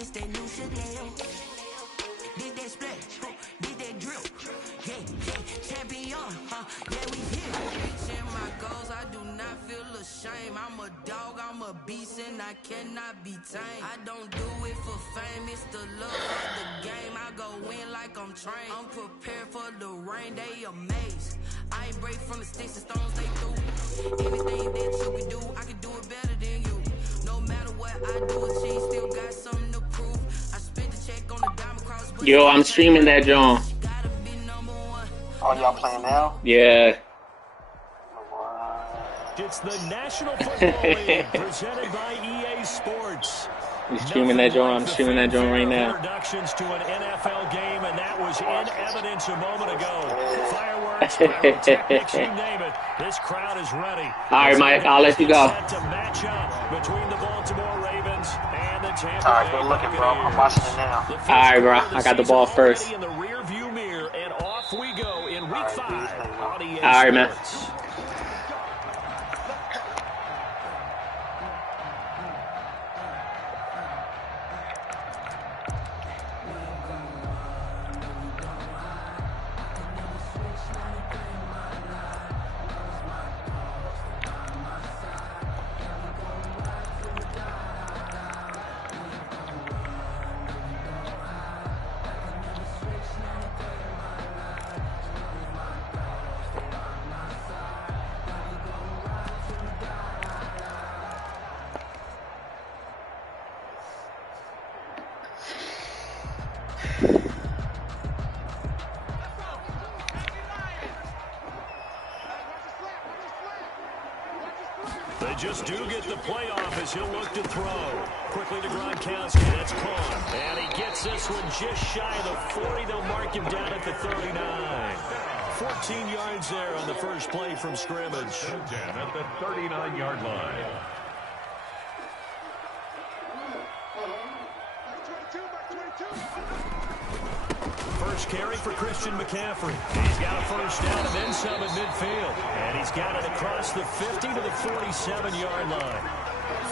this that new Chanel. Did that splash, did that drip. Yeah, champion, yeah, we here. Reaching my goals, I do not feel ashamed. I'm a dog, I'm a beast, and I cannot be tamed. I don't do it for fame, it's the love of the game. I go in like I'm trained. I'm prepared for the rain, they amazed. I ain't break from the sticks and stones they threw. Anything that you can do, I can do it better than you. No matter what I do, achieve, still got something to prove. I spent the check on the diamond cross. Yo, I'm streaming that, John. Oh, y'all playing now? Yeah. It's the National Football League presented by EA Sports. I'm streaming that, John. I'm streaming that, John, right now. Introductions to an NFL game, and that was in evidence a moment ago. Fireworks, pyrotechnics, you name it. This crowd is ready. All right, Mike, I'll let you go. To match up between the Baltimore Ravens and the Tampa Bay. All right, good looking, bro. I'm watching it now. All right, bro. I got the ball first. In the rear view mirror, and off we go in week 5 on EA All right, man. Sports. They just do get the playoff as he'll look to throw. Quickly to Gronkowski. That's caught. And he gets this one just shy of the 40. They'll mark him down at the 39. 14 yards there on the first play from scrimmage. Down at the 39-yard line. First carry for Christian McCaffrey. He's got a first down and then some at midfield. And he's got it across the 50 to the 47-yard line.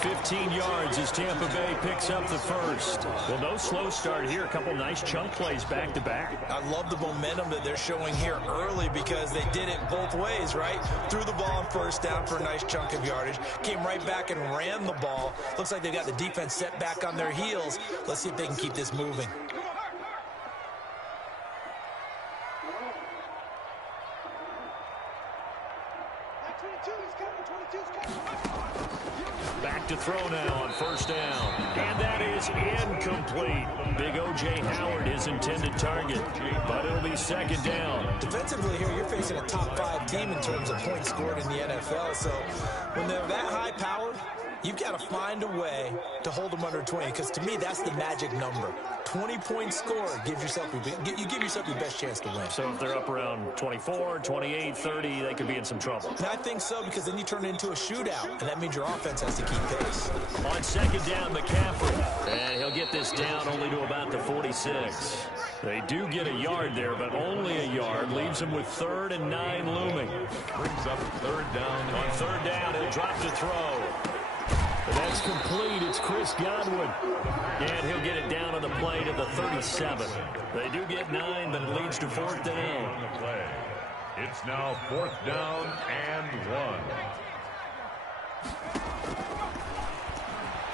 15 yards as Tampa Bay picks up the first. Well, no slow start here. A couple nice chunk plays back-to-back. I love the momentum that they're showing here early because they did it both ways, right? Threw the ball on first down for a nice chunk of yardage. Came right back and ran the ball. Looks like they've got the defense set back on their heels. Let's see if they can keep this moving. Back to throw now on first down. And that is incomplete. Big O.J. Howard, his intended target. But it'll be second down. Defensively here, you're facing a top-5 team in terms of points scored in the NFL. So when they're that high-powered, you've got to find a way to hold them under 20. Because to me, that's the magic number. 20-point score gives yourself you give yourself your best chance to win. So if they're up around 24, 28, 30, they could be in some trouble. And I think so, because then you turn it into a shootout, and that means your offense has to keep pace. On second down, McCaffrey. And he'll get this down only to about the 46. They do get a yard there, but only a yard. Leaves them with 3rd and 9 looming. Brings up third down. On third down, he'll drop to throw. And that's complete. It's Chris Godwin. And he'll get it down on the play to the 37. They do get 9, but it leads to 4th down. The play. It's now 4th down and 1.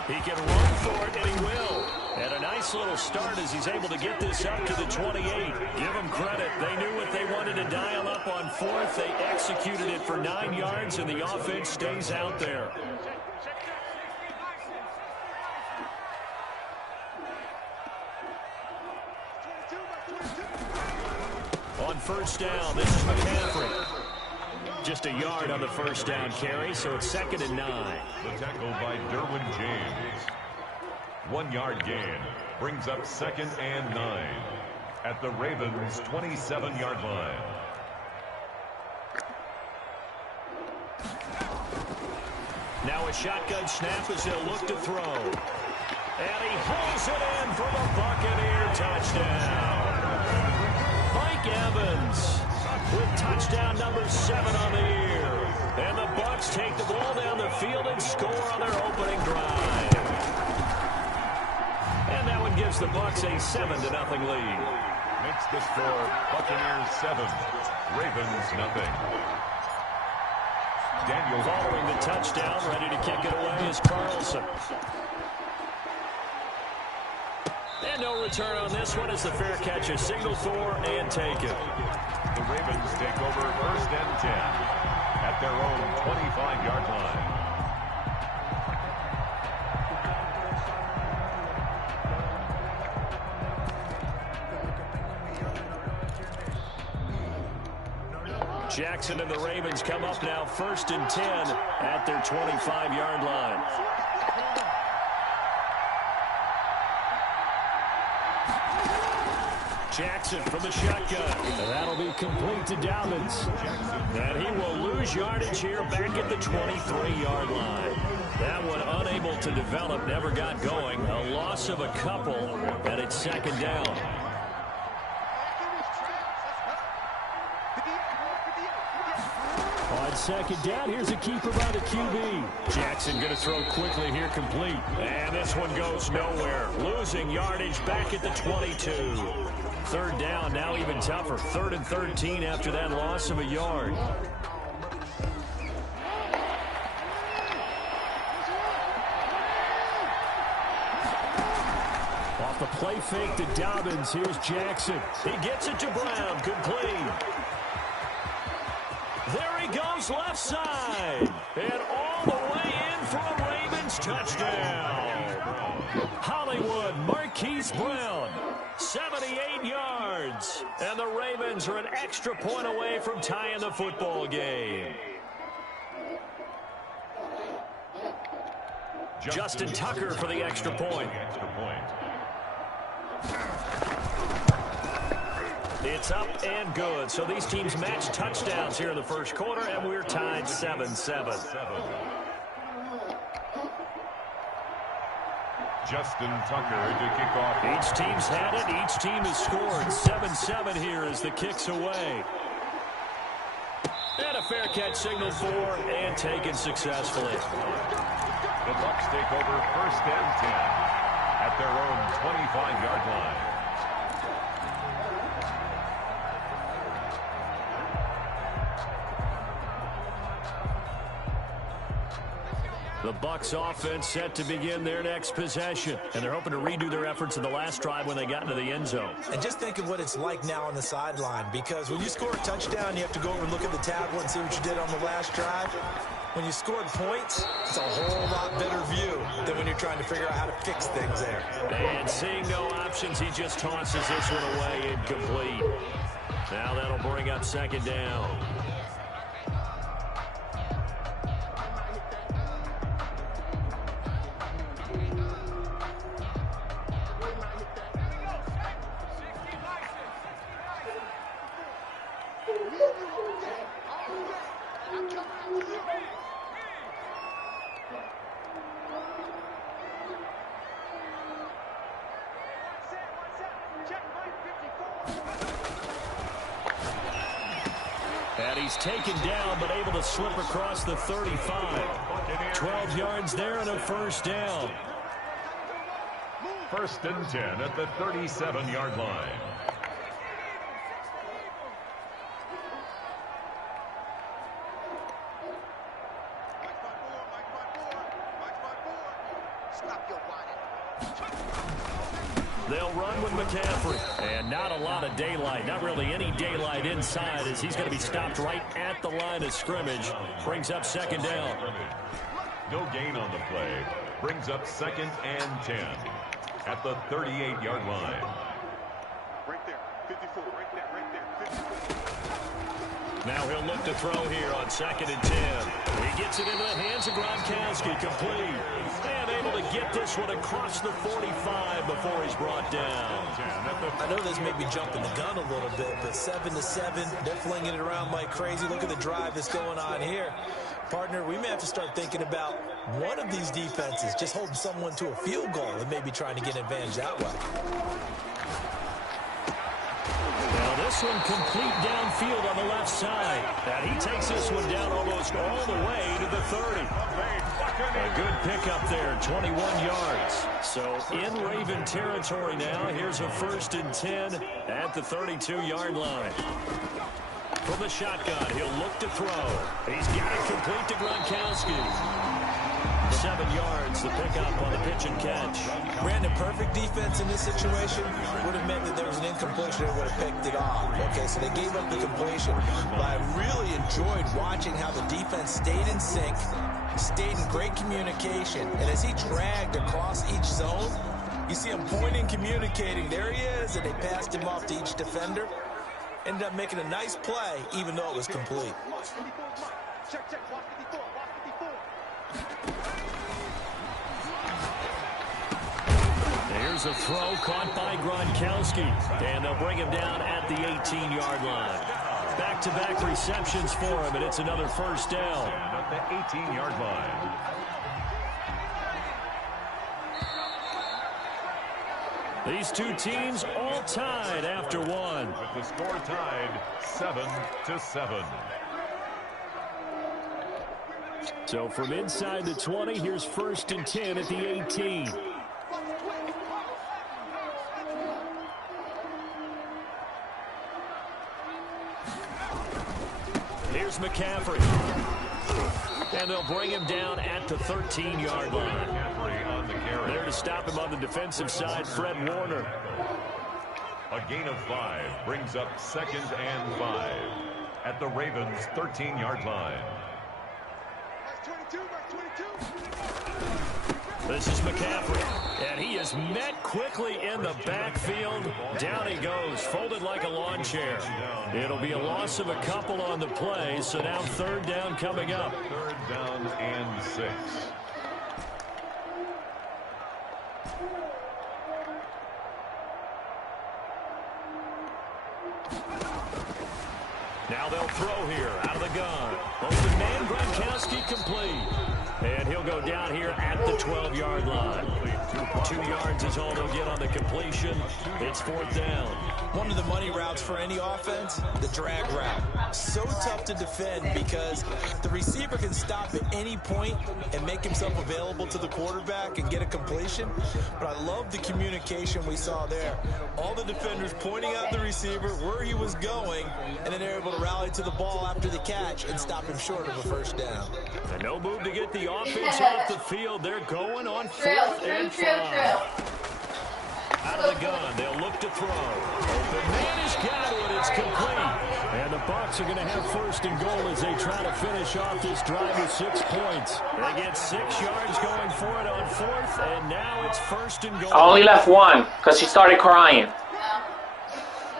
He can run for it, and he will. And a nice little start as he's able to get this up to the 28. Give him credit. They knew what they wanted to dial up on 4th. They executed it for 9 yards, and the offense stays out there. On first down, this is McCaffrey. Just a yard on the first down carry, so it's 2nd and 9. The tackle by Derwin James. 1-yard gain. Brings up 2nd and 9. At the Ravens' 27-yard line. Now a shotgun snap as they'll look to throw. And he hauls it in for the Buccaneer touchdown. Mike Evans with touchdown number 7 on the year. And the Bucs take the ball down the field and score on their opening drive. And that one and gives the Bucs a 7-0 lead. Makes the score Buccaneers 7, Ravens nothing. Daniels Following the touchdown, ready to kick it away is Carlson. And no return on this one as the fair catch is signaled for and taken. The Ravens take over 1st and 10 at their own 25-yard line. Jackson and the Ravens come up now 1st and 10 at their 25-yard line. Jackson from the shotgun. And that'll be complete to Dobbins. And he will lose yardage here back at the 23-yard line. That one unable to develop, never got going. A loss of a couple, and it's 2nd down. On 2nd down, here's a keeper by the QB. Jackson going to throw quickly here, complete. And this one goes nowhere. Losing yardage back at the 22. 3rd down, now even tougher. 3rd and 13 after that loss of a yard. Off the play fake to Dobbins, here's Jackson. He gets it to Brown, complete. There he goes left side. And all the way in for a Ravens touchdown. Hollywood Marquise Brown, 78 yards. And the Ravens are an extra point away from tying the football game. Justin Tucker for the extra point. It's up and good. So these teams match touchdowns here in the 1st quarter, and we're tied 7-7. Justin Tucker to kick off. Each team's had it. Each team has scored. 7-7 here as the kick's away. And a fair catch signaled for and taken successfully. The Bucs take over 1st and 10 at their own 25-yard line. The Bucs offense set to begin their next possession. And they're hoping to redo their efforts in the last drive when they got into the end zone. And just think of what it's like now on the sideline, because when you score a touchdown, you have to go over and look at the tablet and see what you did on the last drive. When you scored points, it's a whole lot better view than when you're trying to figure out how to fix things there. And seeing no options, he just tosses this one away, incomplete. Now that'll bring up 2nd down. And he's taken down, but able to slip across the 35. 12 yards there and a 1st down. 1st and 10 at the 37-yard line. They'll run with McCaffrey. And not a lot of daylight. Not really any daylight inside as he's going to be stopped right at the line of scrimmage. Brings up 2nd down. No gain on the play. Brings up 2nd and 10 at the 38-yard line. Right there. 54. Right there. 54. Now he'll look to throw here on 2nd and 10. He gets it into the hands of Gronkowski, complete. And able to get this one across the 45 before he's brought down. I know this may be jumping the gun a little bit, but 7-7, they're flinging it around like crazy. Look at the drive that's going on here. Partner, we may have to start thinking about one of these defenses just holding someone to a field goal and maybe trying to get an advantage that way. Now this one complete downfield on the left side. And he takes this one down almost all the way to the 30. A good pickup there, 21 yards. So in Raven territory now. Here's a 1st and 10 at the 32-yard line. From the shotgun, he'll look to throw. He's got it complete to Gronkowski. 7 yards, the pickup on the pitch and catch. Brandon, perfect defense in this situation would have meant that there was an incompletion and would have picked it off. Okay, so they gave up the completion. But I really enjoyed watching how the defense stayed in sync, stayed in great communication, and as he dragged across each zone, you see him pointing, communicating. There he is, and they passed him off to each defender. Ended up making a nice play, even though it was complete. Here's a throw caught by Gronkowski, and they'll bring him down at the 18-yard line. Back-to-back receptions for him, and it's another 1st down. At the 18-yard line. These two teams all tied after one. With the score tied 7-7. So from inside the 20, here's 1st and 10 at the 18. Here's McCaffrey. And they'll bring him down at the 13-yard line. There to stop him on the defensive side, Fred Warner. A gain of 5 brings up 2nd and 5 at the Ravens' 13-yard line. This is McCaffrey, and he is met quickly in the backfield. Down he goes, folded like a lawn chair. It'll be a loss of a couple on the play, so now 3rd down coming up. 3rd down and 6. Now they'll throw here out of the gun. Open man, Gronkowski complete. And he'll go down here at the 12-yard line. 2 yards is all they'll get on the completion. It's 4th down. One of the money routes for any offense, the drag route. So tough to defend because the receiver can stop at any point and make himself available to the quarterback and get a completion. But I love the communication we saw there. All the defenders pointing out the receiver, where he was going, and then they're able to rally to the ball after the catch and stop him short of a 1st down. And no move to get the offense off the field. They're going on 4th and 5. Out of the gun, they'll look to throw. Open man has got it, it's complete. And the Bucs are going to have 1st and goal as they try to finish off this drive with 6 points. They get 6 yards going for it on 4th, and now it's 1st and goal. I only left 1 because she started crying.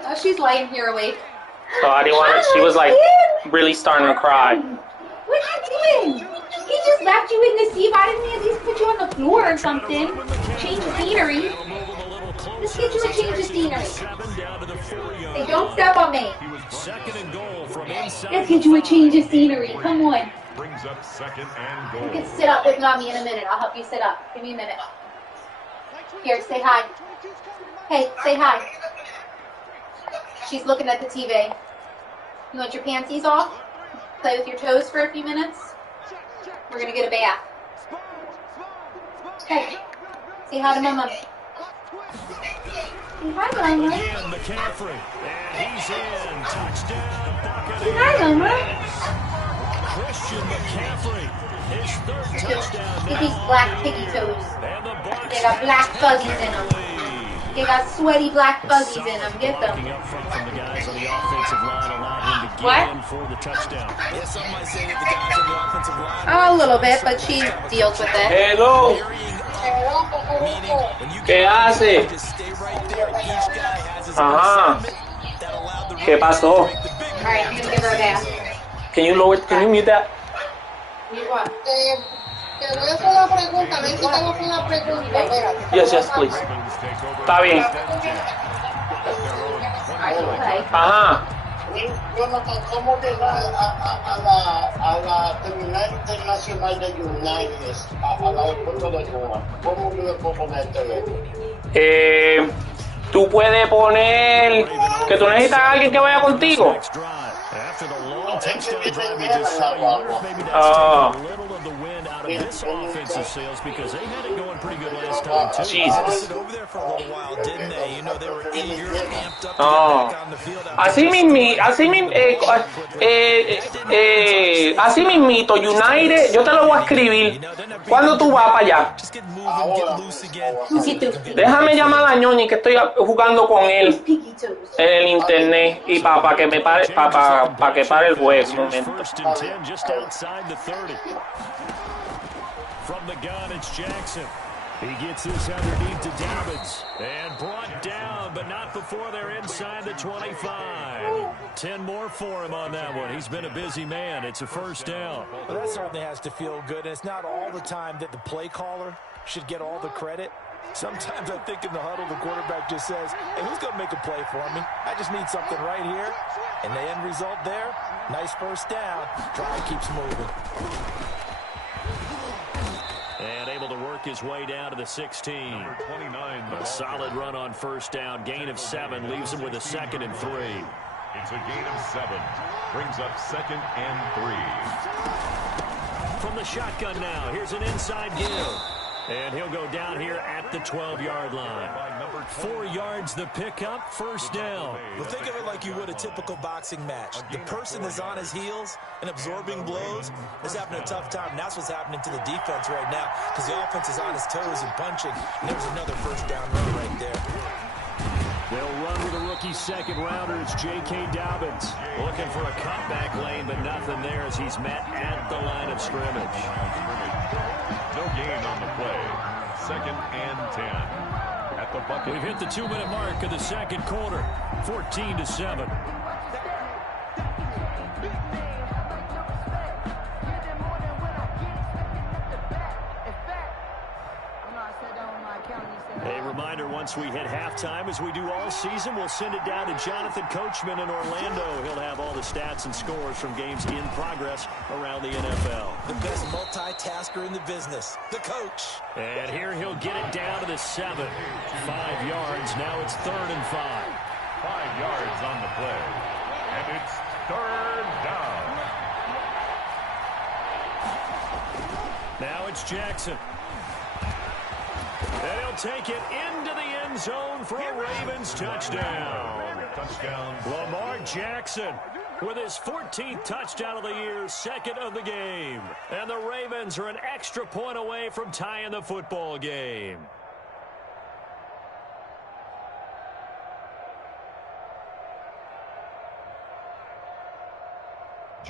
Oh, she's lying here awake. So I didn't want her. She was like really starting to cry. What are you doing? He just left you in the seat. Why didn't he at least put you on the floor or something? Change the scenery. Let's get you a change of scenery. Hey, don't step on me. 2nd and goal from inside. Let's get you a change of scenery. Come on. Brings up 2nd and goal. You can sit up with mommy in a minute. I'll help you sit up. Give me a minute. Here, say hi. Hey, say hi. She's looking at the TV. You want your panties off? Play with your toes for a few minutes? We're going to get a bath. Hey, say hi to Mama. Say hi, Mama. Again, McCaffrey. And he's in. Touchdown, Buccaneers. Say hi, Mama. Christian McCaffrey. His 3rd touchdown. Get these black piggy toes. And the Bucs They got black fuzzies in them. They got sweaty black fuzzies in them. Get them. Up front from the guys on the offensive line allowed him to get What? in for the touchdown. Yeah, some might say that the guys on the offensive line. Oh, a little bit, but she deals with it. Hello. ¿Qué hace? Ajá. ¿Qué pasó? Alright, I'm gonna give her a bath. Can you mute that? You what? Te voy a hacer una pregunta, ven que tengo una pregunta, espérate. Yes, please. Está bien. Ajá. Jonathan, ¿cómo te va a la terminal internacional de United, al aeropuerto de Cuba? ¿Cómo yo le puedo poner el teléfono? Tú puedes poner que tú necesitas a alguien que vaya contigo. After the long touchdown drive we just saw, you wonder if maybe that's Oh. taking a little of the wind out out of this offensive sales because they had it going pretty good last time, too. Jesus. Over there for a little while, didn't they? You know, they were eager, amped up to No. get back on the field. Así mismito, United, yo te lo voy a escribir. ¿Cuándo tú vas para allá? Déjame llamar a Ñoñi que estoy jugando con él en el internet y para que me pare, para que pare el juego un momento. From the gun, it's Jackson. He gets this underneath to Dobbins. And brought down, but not before they're inside the 25. 10 more for him on that one. He's been a busy man. It's a first down. Well, that certainly has to feel good. And it's not all the time that the play caller should get all the credit. Sometimes I think in the huddle, the quarterback just says, hey, who's going to make a play for me? I just need something right here. And the end result there, nice first down. Drive keeps moving. And able to work his way down to the 16. A solid run on first down. Gain of 7 leaves him with a 2nd and 3. It's a gain of 7. Brings up 2nd and 3. From the shotgun now, here's an inside give. And he'll go down here at the 12-yard line. 4 yards the pickup, first down. Well, think of it like you would a typical boxing match. The person is on his heels and absorbing blows is having a tough time. And that's what's happening to the defense right now because the offense is on his toes and punching. And there's another first down run right there. They'll run with a rookie second-rounder. It's J.K. Dobbins. Looking for a cutback lane, but nothing there as he's met at the line of scrimmage. No gain on the play. 2nd and 10. At the bucket. We've hit the 2-minute mark of the second quarter. 14-7. A reminder, once we hit halftime, as we do all season, we'll send it down to Jonathan Coachman in Orlando. He'll have all the stats and scores from games in progress around the NFL. The best multitasker in the business, the coach. And here he'll get it down to the 7. 5 yards. Now it's 3rd and 5. 5 yards on the play. And it's 3rd down. Now it's Jackson. And he'll take it into the end zone for a Ravens touchdown. Touchdown. Lamar Jackson with his 14th touchdown of the year, 2nd of the game. And the Ravens are an extra point away from tying the football game.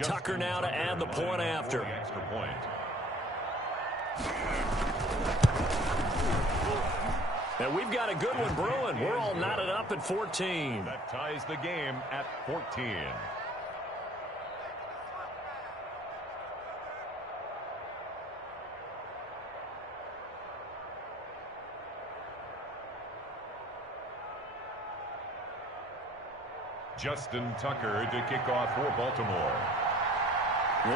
Tucker now to add the point after. Extra point. And we've got a good one brewing. We're all knotted up at 14. That ties the game at 14. Justin Tucker to kick off for Baltimore.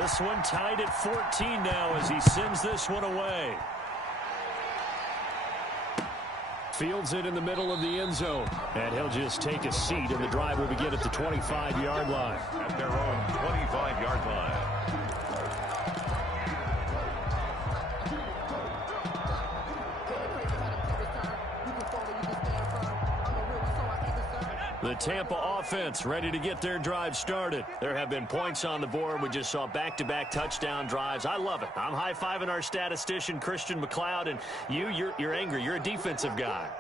This one tied at 14 now as he sends this one away. Fields it in the middle of the end zone. And he'll just take a seat, and the drive will begin at the 25-yard line. At their own 25-yard line. The Tampa offense ready to get their drive started. There have been points on the board. We just saw back-to-back touchdown drives. I love it. I'm high-fiving our statistician, Christian McLeod, and you're angry. You're a defensive guy.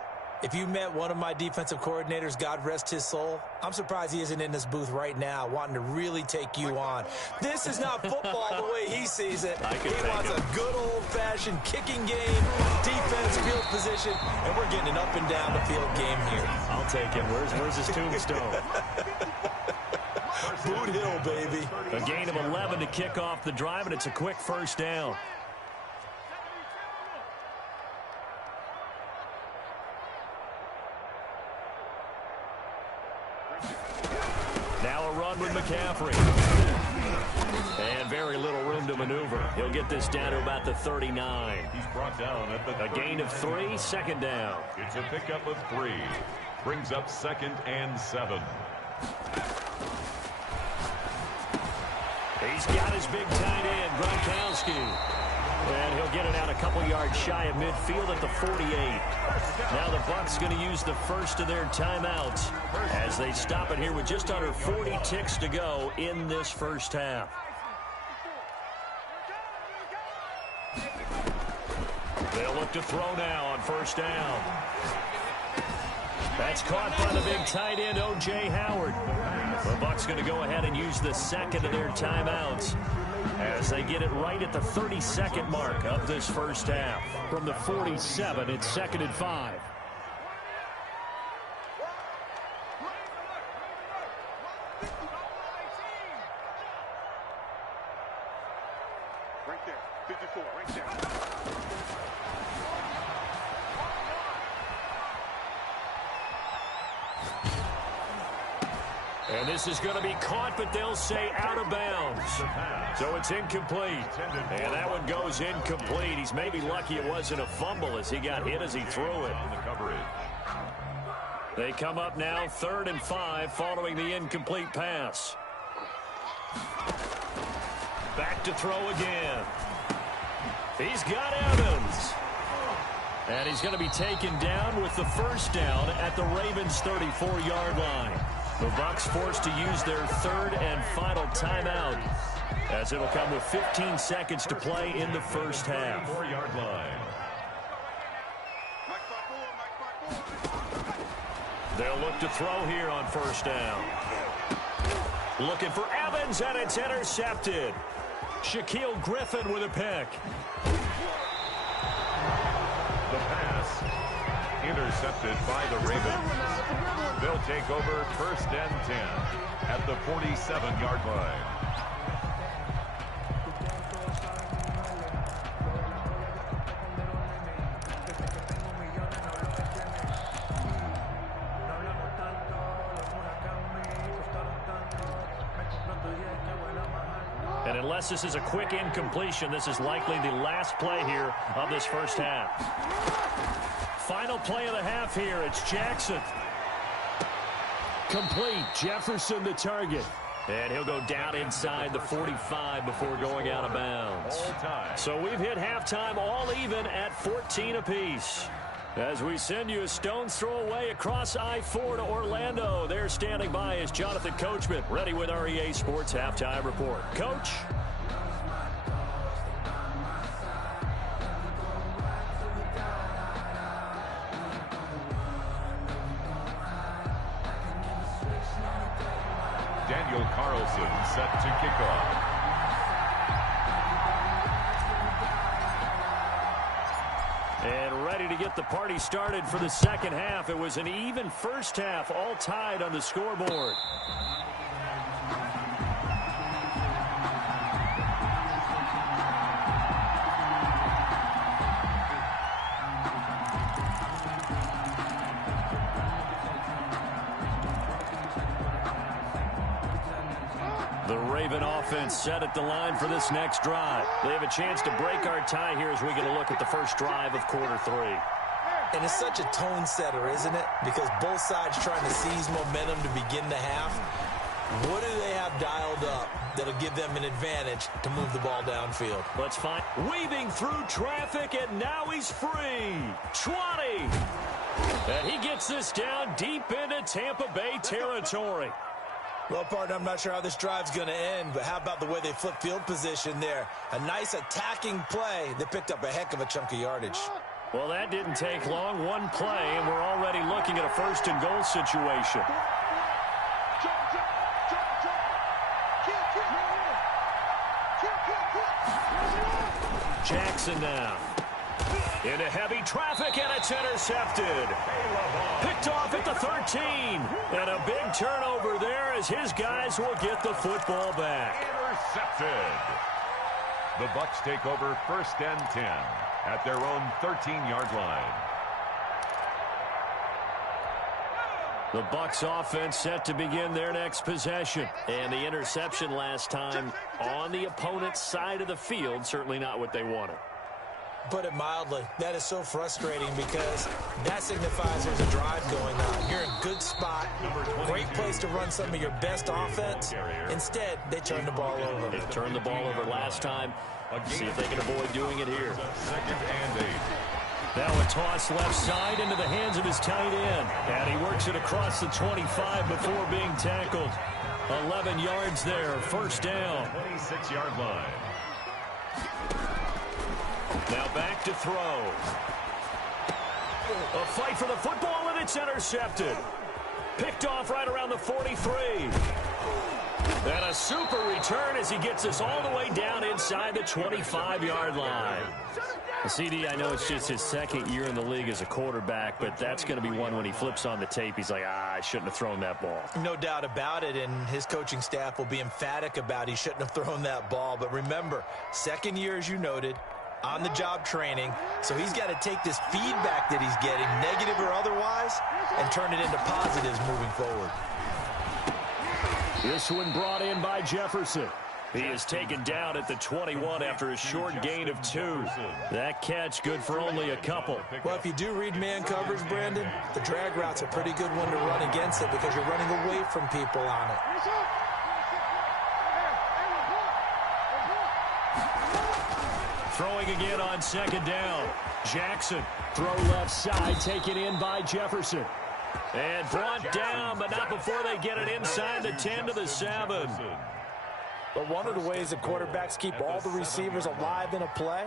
If you met one of my defensive coordinators, God rest his soul, I'm surprised he isn't in this booth right now wanting to really take you on. This is not football the way he sees it. He wants a good old-fashioned kicking game, defense, field position, and we're getting an up-and-down-the-field game here. I'll take him. Where's his tombstone? Boot Hill, baby. A gain of 11 to kick off the drive, and it's a quick first down. Now a run with McCaffrey. And very little room to maneuver. He'll get this down to about the 39. He's brought down at the A gain of 3, 2nd down. It's a pickup of 3. Brings up 2nd and 7. He's got his big tight end, Gronkowski. And he'll get it out a couple yards shy of midfield at the 48. Now the Bucs going to use the first of their timeouts as they stop it here with just under 40 ticks to go in this first half. They'll look to throw now on first down. That's caught by the big tight end, O.J. Howard. The Bucs going to go ahead and use the second of their timeouts as they get it right at the 32nd mark of this first half. From the 47, it's 2nd and 5. Right there. 54, right there. And this is going to be caught, but they'll say out of bounds. So it's incomplete. And that one goes incomplete. He's maybe lucky it wasn't a fumble as he got hit as he threw it. They come up now 3rd and 5 following the incomplete pass. Back to throw again. He's got Evans. And he's going to be taken down with the first down at the Ravens' 34-yard line. The Bucs forced to use their 3rd and final timeout as it'll come with 15 seconds to play in the first half. 4-yard line. They'll look to throw here on first down. Looking for Evans, and it's intercepted. Shaquille Griffin with a pick. The pass intercepted by the Ravens. They'll take over 1st and 10 at the 47-yard line. And unless this is a quick incompletion, this is likely the last play here of this first half. Final play of the half here. It's Jackson. Complete. Jefferson the target. And he'll go down inside the 45 before going out of bounds. So we've hit halftime all even at 14 apiece. As we send you a stone's throw away across I-4 to Orlando. There standing by is Jonathan Coachman, ready with our EA Sports Halftime Report. Coach? Daniel Carlson set to kick off. And ready to get the party started for the second half. It was an even first half, all tied on the scoreboard. The Raven offense set at the line for this next drive. They have a chance to break our tie here as we get a look at the first drive of quarter 3. And it's such a tone setter, isn't it? Because both sides trying to seize momentum to begin the half. What do they have dialed up that'll give them an advantage to move the ball downfield? Let's find. Weaving through traffic, and now he's free. 20. And he gets this down deep into Tampa Bay territory. Well, partner, I'm not sure how this drive's going to end, but how about the way they flip field position there? A nice attacking play that picked up a heck of a chunk of yardage. Well, that didn't take long. One play, and we're already looking at a 1st and goal situation. Jackson now. Into heavy traffic, and it's intercepted. Picked off at the 13. And a big turnover there as his guys will get the football back. Intercepted. The Bucs take over 1st and 10 at their own 13-yard line. The Bucs offense set to begin their next possession. And the interception last time on the opponent's side of the field, certainly not what they wanted. Put it mildly, that is so frustrating because that signifies there's a drive going on. You're in good spot, great place to run some of your best offense. Instead, they turn the ball over. They turned the ball over last time. See if they can avoid doing it here. 2nd and 8. Now a toss left side into the hands of his tight end. And he works it across the 25 before being tackled. 11 yards there, first down. 26-yard line. Now back to throw. A fight for the football, and it's intercepted. Picked off right around the 43. And a super return as he gets us all the way down inside the 25-yard line. CD, I know it's just his second year in the league as a quarterback, but that's going to be one when he flips on the tape. He's like, I shouldn't have thrown that ball. No doubt about it, and his coaching staff will be emphatic about he shouldn't have thrown that ball. But remember, second year, as you noted, on-the-job training, so he's got to take this feedback that he's getting, negative or otherwise, and turn it into positives moving forward. This one brought in by Jefferson. He is taken down at the 21 after a short gain of 2. That catch good for only a couple. Well, if you do read man coverage, Brandon, the drag route's a pretty good one to run against it because you're running away from people on it. Throwing again on second down. Jackson, throw left side, taken in by Jefferson. And brought down, but not before they get it inside the 10 to the 7. But one of the ways that quarterbacks keep all the receivers alive in a play,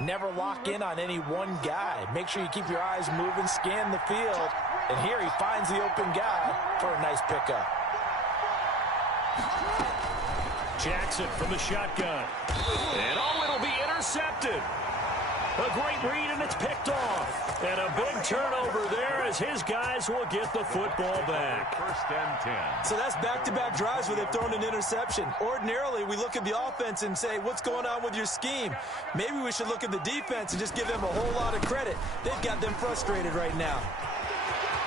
never lock in on any one guy. Make sure you keep your eyes moving, scan the field, and here he finds the open guy for a nice pickup. Jackson from the shotgun. And it'll be intercepted. A great read, and it's picked off. And a big turnover there as his guys will get the football back. 1st and 10. So that's back-to-back drives where they've thrown an interception. Ordinarily, we look at the offense and say, what's going on with your scheme? Maybe we should look at the defense and just give them a whole lot of credit. They've got them frustrated right now.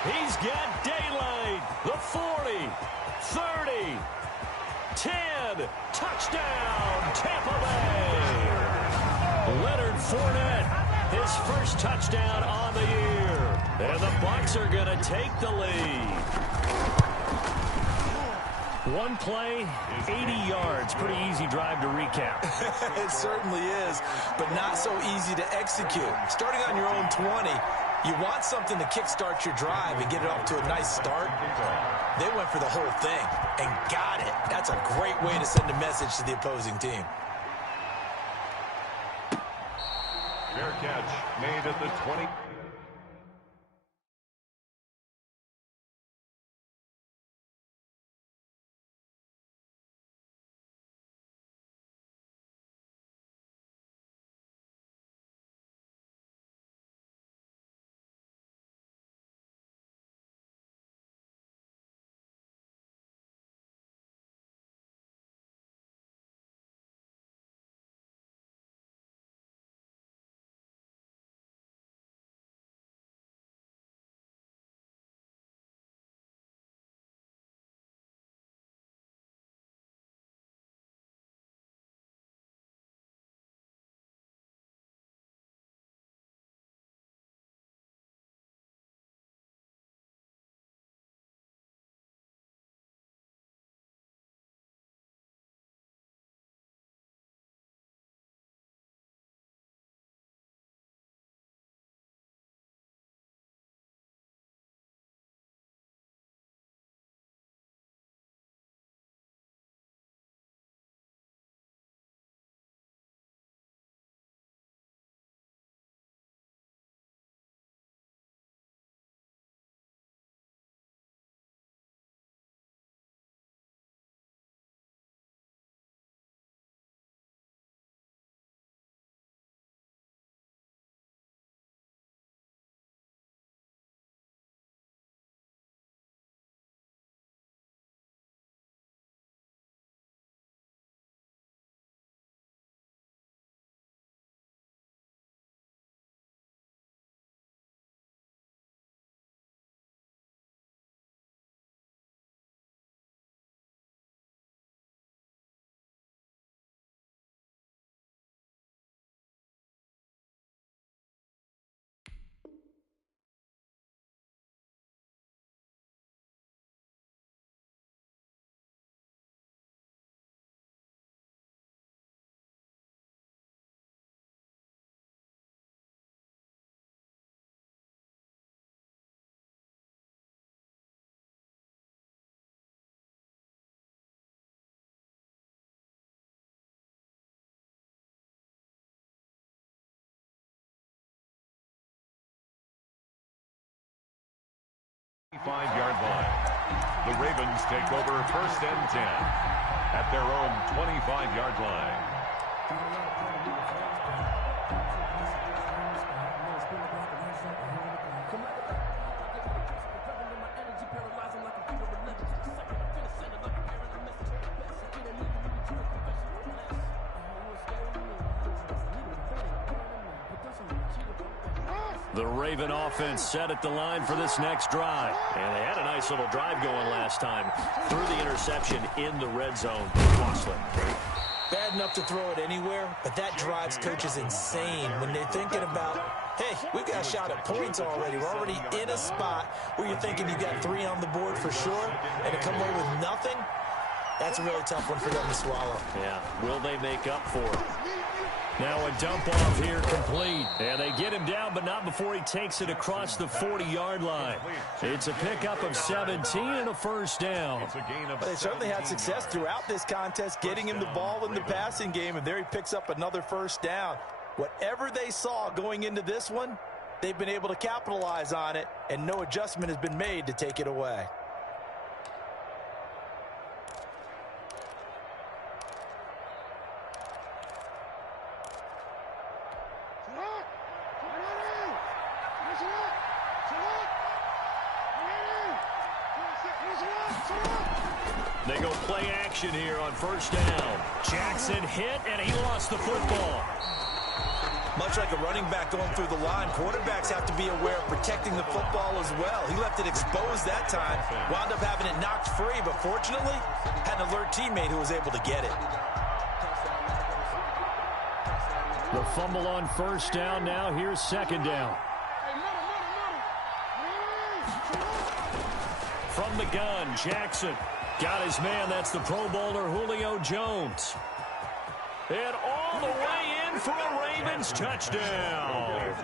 He's got daylight. The 40, 30, 10. Touchdown, Tampa Bay. Leonard Fournette, his first touchdown on the year. And the Bucs are going to take the lead. One play, 80 yards. Pretty easy drive to recap. It certainly is, but not so easy to execute. Starting on your own 20, you want something to kickstart your drive and get it off to a nice start. They went for the whole thing and got it. That's a great way to send a message to the opposing team. Fair catch made at the 20. 5-yard line. The Ravens take over 1st and 10 at their own 25-yard line. The Raven offense set at the line for this next drive. And they had a nice little drive going last time. Threw the interception in the red zone. Costly. Bad enough to throw it anywhere, but that drives coaches insane when they're thinking about, hey, we've got a shot at points already. We're already in a spot where you're thinking you got 3 on the board for sure, and to come away with nothing, that's a really tough one for them to swallow. Yeah, will they make up for it? Now a dump off here complete. And they get him down, but not before he takes it across the 40-yard line. It's a pickup of 17 and a first down. Well, they certainly had success throughout this contest, getting him the ball in the passing game, and there he picks up another first down. Whatever they saw going into this one, they've been able to capitalize on it, and no adjustment has been made to take it away. They go play action here on first down. Jackson hit, and he lost the football. Much like a running back going through the line, quarterbacks have to be aware of protecting the football as well. He left it exposed that time, wound up having it knocked free, but fortunately, had an alert teammate who was able to get it. The fumble on first down now. Here's second down. From the gun, Jackson got his man. That's the Pro Bowler Julio Jones. And all the way in for a Ravens touchdown.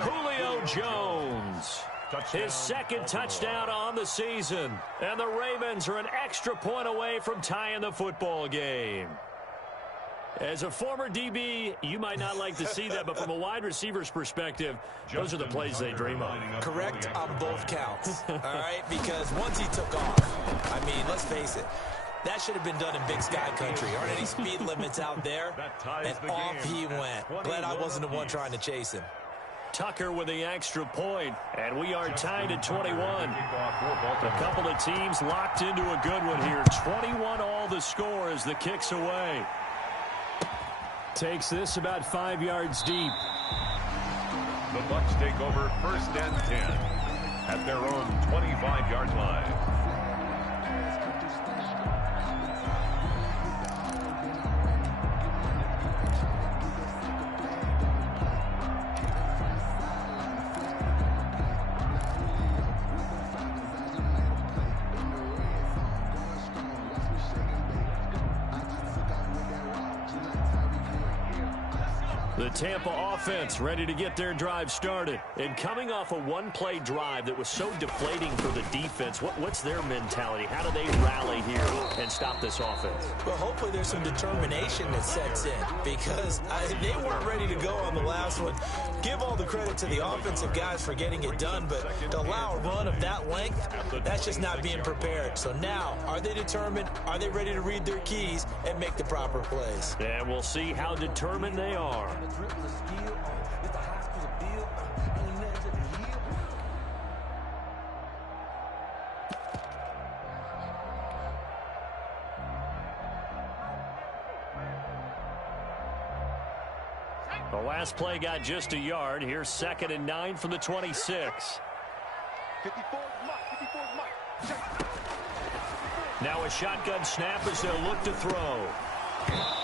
Julio Jones. His second touchdown on the season. And the Ravens are an extra point away from tying the football game. As a former DB, you might not like to see that, but from a wide receiver's perspective, those are the plays they dream of. Correct on both counts, all right? Because once he took off, I mean, let's face it, that should have been done in Big Sky country. Aren't any speed limits out there? And off he went. Glad I wasn't the one trying to chase him. Tucker with the extra point, and we are tied at 21. A couple of teams locked into a good one here. 21 all the score as the kick's away. Takes this about 5 yards deep. The Bucs take over 1st and 10 at their own 25-yard line. The Tampa offense ready to get their drive started. And coming off a one-play drive that was so deflating for the defense, what's their mentality? How do they rally here and stop this offense? Well, hopefully there's some determination that sets in because they weren't ready to go on the last one. Give all the credit to the offensive guys for getting it done, but to allow a run of that length, that's just not being prepared. So now, are they determined? Are they ready to read their keys and make the proper plays? And we'll see how determined they are. The last play got just a yard. Here's 2nd and 9 from the 26. Now a shotgun snap as they'll look to throw.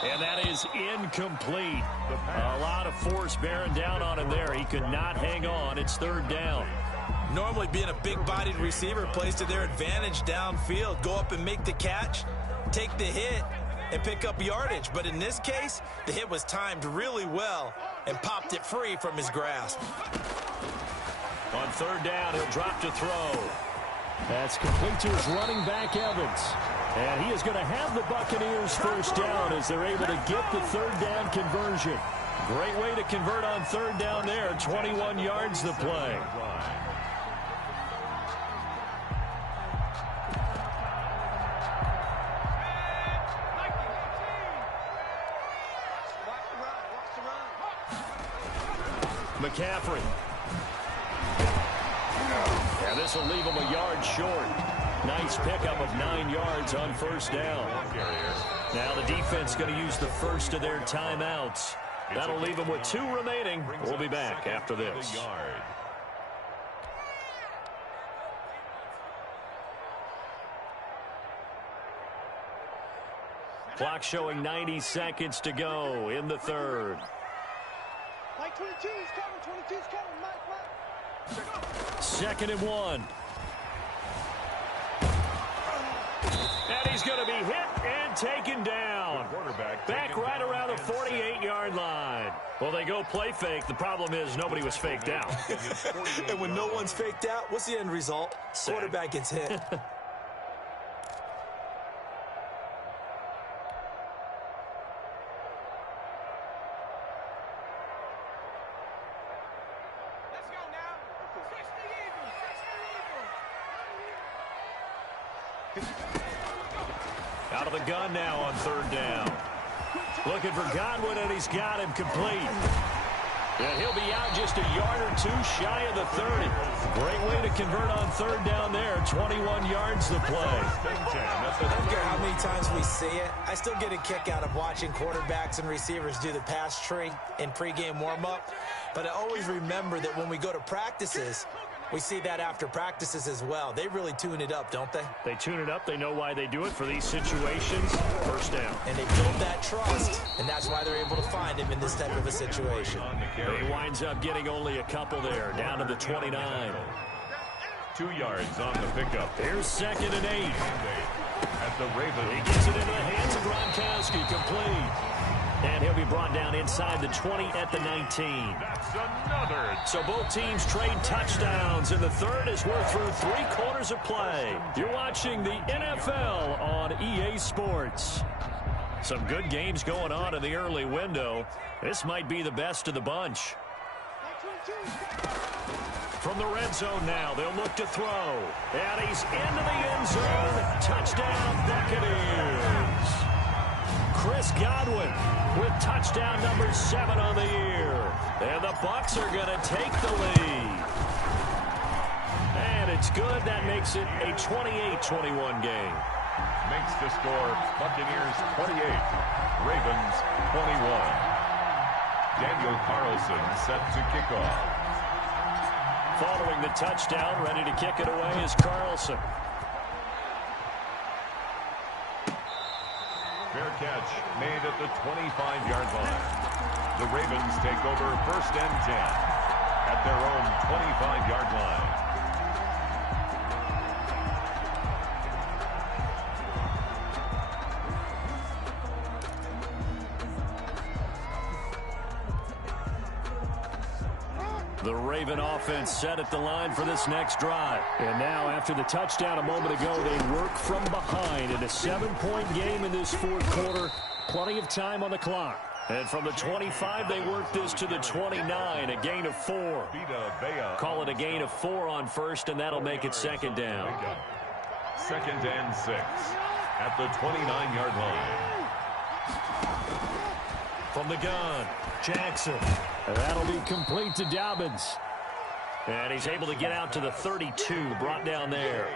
And that is incomplete. A lot of force bearing down on him there. He could not hang on. It's 3rd down. Normally being a big-bodied receiver plays to their advantage downfield. Go up and make the catch, take the hit, and pick up yardage. But in this case, the hit was timed really well and popped it free from his grasp. On 3rd down, he'll drop to throw. That's complete to his running back, Evans. And he is going to have the Buccaneers first down as they're able to get the 3rd down conversion. Great way to convert on 3rd down there. 21 yards to play. McCaffrey. And this will leave him a yard short. Nice pickup of 9 yards on first down. Now the defense going to use the first of their timeouts. That'll leave them with 2 remaining. We'll be back after this. Clock showing 90 seconds to go in the third. Mike 22 is coming. 22 is coming. Mike. 2nd and 1. And he's going to be hit and taken down. Back right around the 48-yard line. Well, they go play fake. The problem is nobody was faked out. And when no one's faked out, what's the end result? Quarterback gets hit. Out of the gun now on 3rd down. Looking for Godwin, and he's got him complete. And he'll be out just a yard or 2 shy of the 30. Great way to convert on 3rd down there. 21 yards to play. I don't care how many times we see it. I still get a kick out of watching quarterbacks and receivers do the pass tree in pregame warm-up. But I always remember that when we go to practices, we see that after practices as well. They really tune it up, don't they? They tune it up. They know why they do it for these situations. First down. And they build that trust, and that's why they're able to find him in this type of a situation. He winds up getting only a couple there, down to the 29. 2 yards on the pickup. Here's 2nd and 8. At the Ravens. He gets it into the hands of Gronkowski, complete. And he'll be brought down inside the 20 at the 19. That's another. So both teams trade touchdowns in the third as we're through 3 quarters of play. You're watching the NFL on EA Sports. Some good games going on in the early window. This might be the best of the bunch. From the red zone now, they'll look to throw. And he's into the end zone. Touchdown, Buccaneers. Chris Godwin with touchdown number 7 on the year. And the Bucs are going to take the lead. And it's good. That makes it a 28-21 game. Makes the score Buccaneers 28, Ravens 21. Daniel Carlson set to kick off. Following the touchdown, ready to kick it away is Carlson. Fair catch made at the 25-yard line. The Ravens take over 1st and 10 at their own 25-yard line. The Raven offense set at the line for this next drive. And now, after the touchdown a moment ago, they work from behind in a 7-point game in this 4th quarter. Plenty of time on the clock. And from the 25, they work this to the 29, a gain of 4. Call it a gain of 4 on 1st, and that'll make it 2nd down. 2nd and 6 at the 29-yard line. From the gun, Jackson. And that'll be complete to Dobbins. And he's able to get out to the 32, brought down there.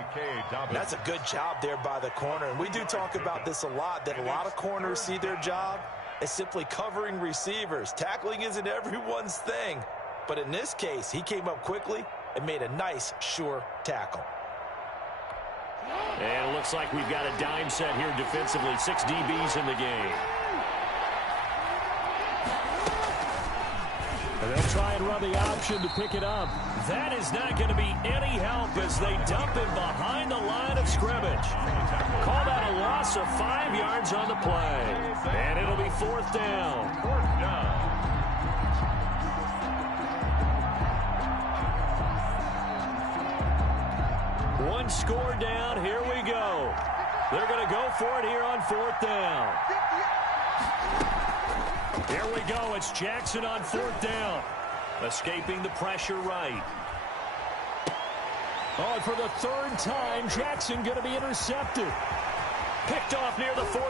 That's a good job there by the corner. And we do talk about this a lot, that a lot of corners see their job as simply covering receivers. Tackling isn't everyone's thing. But in this case, he came up quickly and made a nice, sure tackle. And it looks like we've got a dime set here defensively. 6 DBs in the game. And they'll try and run the option to pick it up. That is not going to be any help as they dump him behind the line of scrimmage. Call that a loss of 5 yards on the play. And it'll be 4th down. 4th down. One score down. Here we go. They're going to go for it here on 4th down. Here we go. It's Jackson on 4th down. Escaping the pressure right. Oh, and for the 3rd time, Jackson going to be intercepted. Picked off near the 44.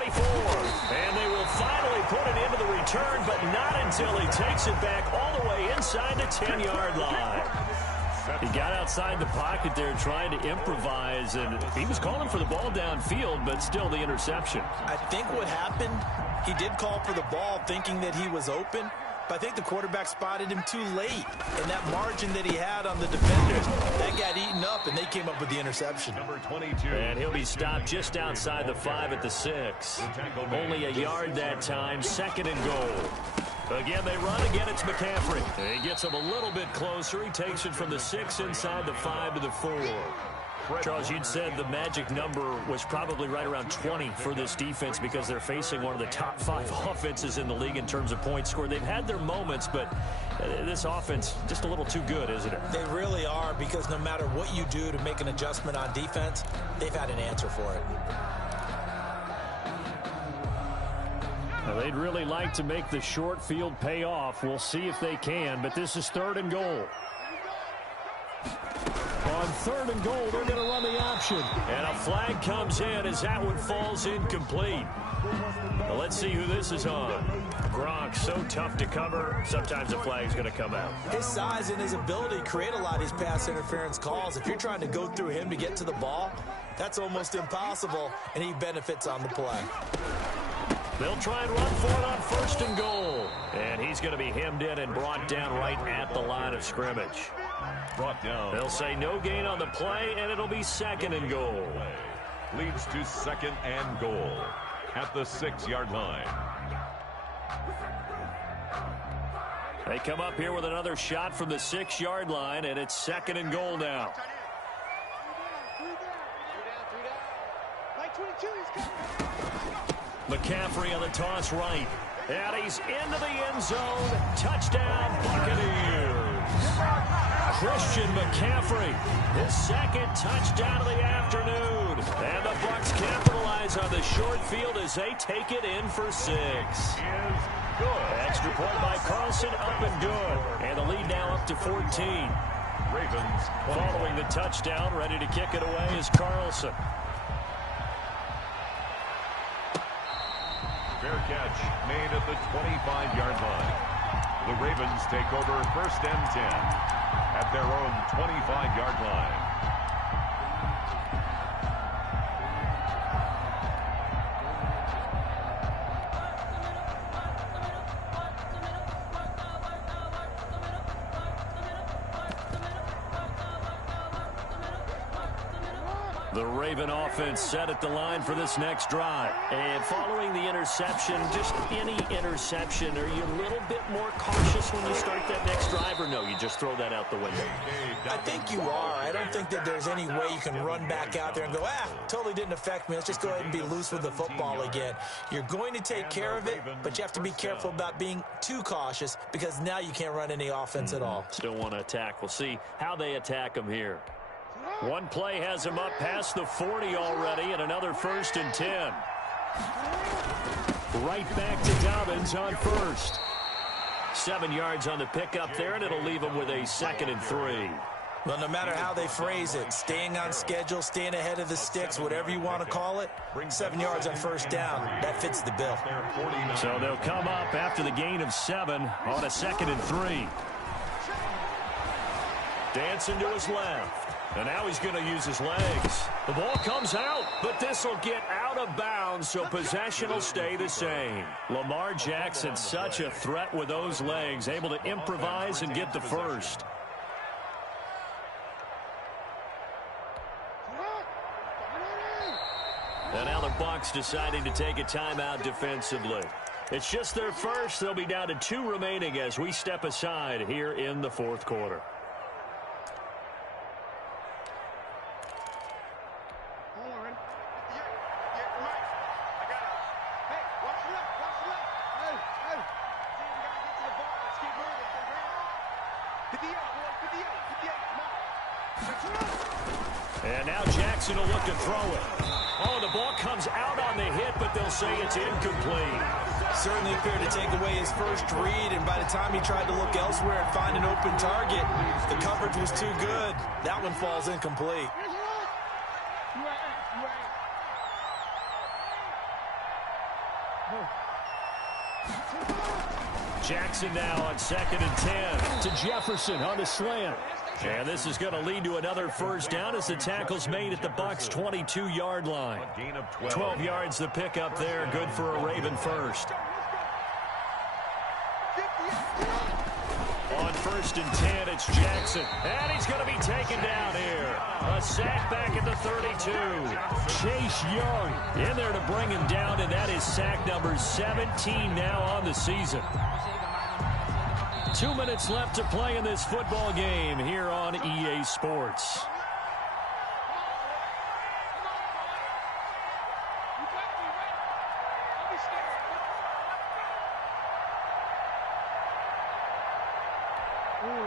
And they will finally put it into the return, but not until he takes it back all the way inside the 10-yard line. He got outside the pocket there trying to improvise, and he was calling for the ball downfield, but still the interception. I think what happened, he did call for the ball thinking that he was open, but I think the quarterback spotted him too late. And that margin that he had on the defenders, that got eaten up, and they came up with the interception. Number 22. And he'll be stopped just outside the 5 at the 6. Only a yard that time, 2nd and goal. Again, they run. Again, it's McCaffrey. He gets him a little bit closer. He takes it from the 6 inside the 5 to the 4. Charles, you'd said the magic number was probably right around 20 for this defense because they're facing one of the top 5 offenses in the league in terms of points scored. They've had their moments, but this offense just a little too good, isn't it? They really are, because no matter what you do to make an adjustment on defense, they've had an answer for it. Well, they'd really like to make the short field pay off. We'll see if they can, but this is 3rd and goal. On 3rd and goal, they're going to run the option. And a flag comes in as that one falls incomplete. Well, let's see who this is on. Gronk, so tough to cover. Sometimes the flag's going to come out. His size and his ability create a lot of these pass interference calls. If you're trying to go through him to get to the ball, that's almost impossible, and he benefits on the play. They'll try and run for it on 1st and goal. And he's going to be hemmed in and brought down right at the line of scrimmage. Brought down. They'll say no gain on the play, and it'll be 2nd and goal. Leads to 2nd and goal at the 6-yard line. They come up here with another shot from the 6-yard line, and it's 2nd and goal now. McCaffrey on the toss right. And he's into the end zone. Touchdown, Buccaneers. Christian McCaffrey, his 2nd touchdown of the afternoon. And the Bucs capitalize on the short field as they take it in for 6. Extra point by Carlson, up and good. And the lead now up to 14. Ravens following the touchdown, ready to kick it away is Carlson. Fair catch made at the 25-yard line. The Ravens take over 1st and 10 at their own 25-yard line. The Raven offense set at the line for this next drive. And following the interception, just any interception, are you a little bit more cautious when you start that next drive, or no, you just throw that out the window? I think you are. I don't think that there's any way you can run back out there and go, totally didn't affect me. Let's just go ahead and be loose with the football again. You're going to take care of it, but you have to be careful about being too cautious because now you can't run any offense at all. Still want to attack. We'll see how they attack them here. One play has him up past the 40 already, and another 1st and 10. Right back to Dobbins on 1st. 7 yards on the pickup there, and it'll leave him with a 2nd and 3. Well, no matter how they phrase it, staying on schedule, staying ahead of the sticks, whatever you want to call it, 7 yards on 1st down, that fits the bill. So they'll come up after the gain of 7 on a 2nd and 3. Dancing to his left. And now he's going to use his legs. The ball comes out, but this will get out of bounds, so possession will stay the same. Lamar Jackson, such a threat with those legs, able to improvise and get the 1st. And now the Bucs deciding to take a timeout defensively. It's just their 1st. They'll be down to 2 remaining as we step aside here in the 4th quarter. And now Jackson will look to throw it. Oh, the ball comes out on the hit, but they'll say it's incomplete. Certainly appeared to take away his 1st read, and by the time he tried to look elsewhere and find an open target, the coverage was too good. That one falls incomplete. Jackson now on 2nd and 10 to Jefferson on the slant. And this is going to lead to another first down as the tackle's made at the Bucs' 22-yard line. 12 yards to pick up there. Good for a Raven first. On 1st and 10, it's Jackson. And he's going to be taken down here. A sack back at the 32. Chase Young in there to bring him down, and that is sack number 17 now on the season. 2 minutes left to play in this football game here on EA Sports.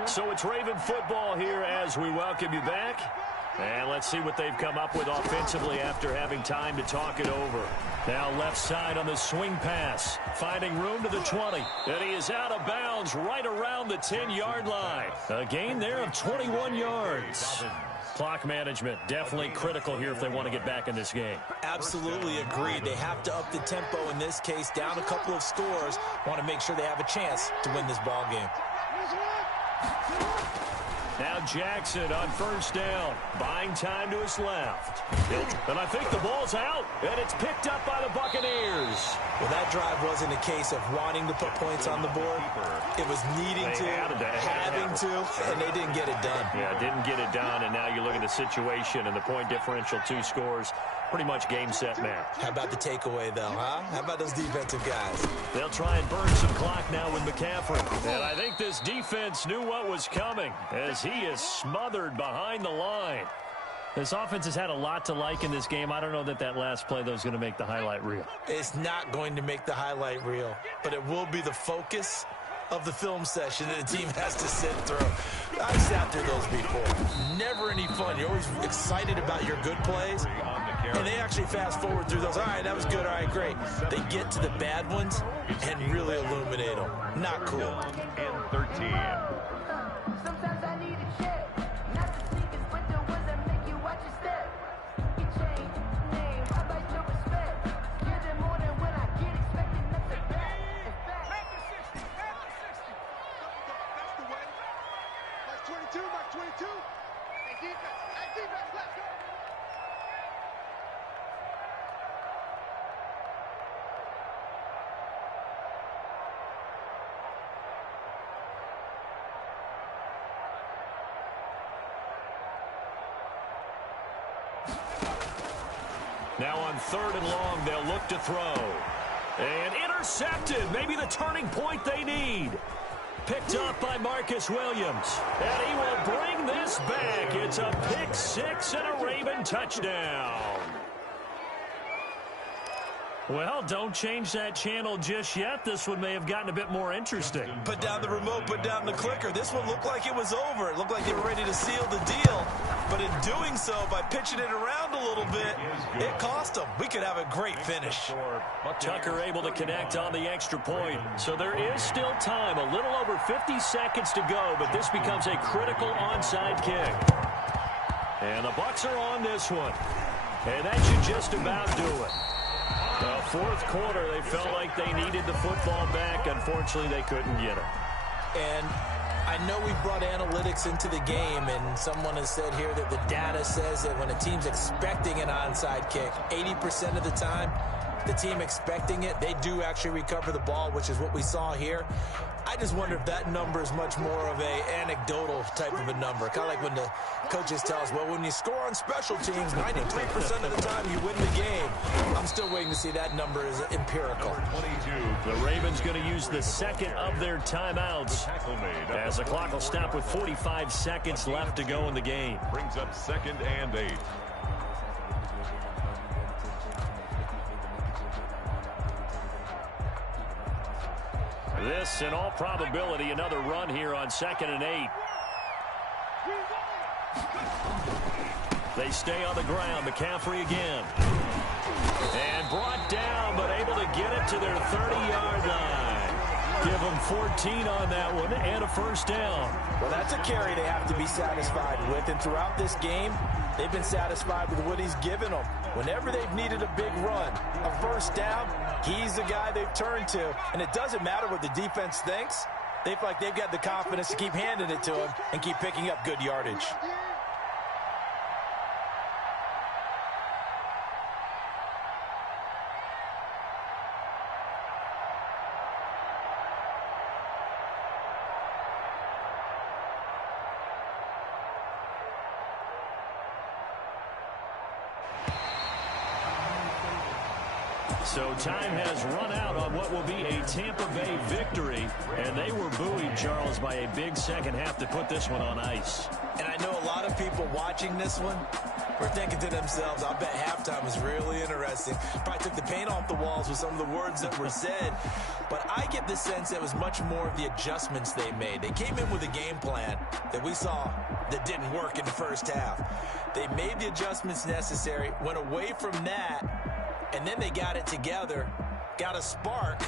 So it's Raven football here as we welcome you back. And let's see what they've come up with offensively after having time to talk it over. Now left side on the swing pass. Finding room to the 20. And he is out of bounds right around the 10-yard line. A gain there of 21 yards. Clock management definitely critical here if they want to get back in this game. Absolutely agreed. They have to up the tempo in this case. Down a couple of scores. Want to make sure they have a chance to win this ball game. Now Jackson on 1st down, buying time to his left. And I think the ball's out, and it's picked up by the Buccaneers. Well, that drive wasn't a case of wanting to put points on the board. It was needing to, having to, and they didn't get it done. Yeah, didn't get it done, and now you look at the situation and the point differential, 2 scores. Pretty much game, set, match. How about the takeaway, though, huh? How about those defensive guys? They'll try and burn some clock now with McCaffrey. And I think this defense knew what was coming as he is smothered behind the line. This offense has had a lot to like in this game. I don't know that that last play, though, is going to make the highlight reel. It's not going to make the highlight reel, but it will be the focus of the film session that the team has to sit through. I've sat through those before. Never any fun. You're always excited about your good plays, and they actually fast forward through those. All right, that was good. All right, great. They get to the bad ones and really illuminate them. Not cool. And 13. Sometimes I need a check, not the sneakers, but the ones that make you watch your step. You change name, I like your respect. Give them more than when I get expected, that's a fact. Back to 60, back to 60. That's the way. Mark 22, Mark 22. Hey, defense, let's go. Now on 3rd and long, they'll look to throw. And intercepted. Maybe the turning point they need. Picked up by Marcus Williams. And he will bring this back. It's a pick 6 and a Raven touchdown. Well, don't change that channel just yet. This one may have gotten a bit more interesting. Put down the remote, put down the clicker. This one looked like it was over. It looked like they were ready to seal the deal. But in doing so, by pitching it around a little bit, it cost them. We could have a great finish. Tucker able to connect on the extra point. So there is still time. A little over 50 seconds to go, but this becomes a critical onside kick. And the Bucs are on this one. And that should just about do it. The 4th quarter, they felt like they needed the football back. Unfortunately, they couldn't get it. And I know we brought analytics into the game, and someone has said here that the data says that when a team's expecting an onside kick, 80% of the time, the team expecting it, they do actually recover the ball, which is what we saw here. I just wonder if that number is much more of a anecdotal type of a number. Kind of like when the coaches tell us, well, when you score on special teams, 93% of the time you win the game. I'm still waiting to see that number is empirical. The Ravens going to use the 2nd of their timeouts as the clock will stop with 45 seconds left to go in the game. Brings up 2nd and 8. This, in all probability, another run here on 2nd and 8. They stay on the ground. McCaffrey again. And brought down, but able to get it to their 30-yard line. Give them 14 on that one and a first down. Well, that's a carry they have to be satisfied with. And throughout this game, They've been satisfied with what he's given them. Whenever they've needed a big run, a first down, he's the guy they've turned to. And it doesn't matter what the defense thinks. They feel like they've got the confidence to keep handing it to him and keep picking up good yardage. So time has run out on what will be a Tampa Bay victory. And they were buoyed, Charles, by a big second half to put this one on ice. And I know a lot of people watching this one were thinking to themselves, I bet halftime was really interesting. Probably took the paint off the walls with some of the words that were said. But I get the sense that was much more of the adjustments they made. They came in with a game plan that we saw that didn't work in the first half. They made the adjustments necessary, went away from that, and then they got it together, got a spark,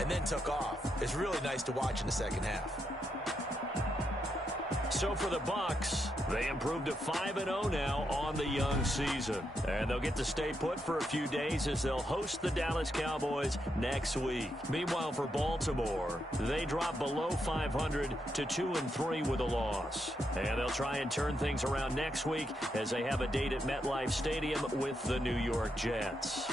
and then took off. It's really nice to watch in the second half. So for the Bucs, they improved to 5-0 now on the young season. And they'll get to stay put for a few days as they'll host the Dallas Cowboys next week. Meanwhile, for Baltimore, they drop below 500 to 2-3 with a loss. And they'll try and turn things around next week as they have a date at MetLife Stadium with the New York Jets.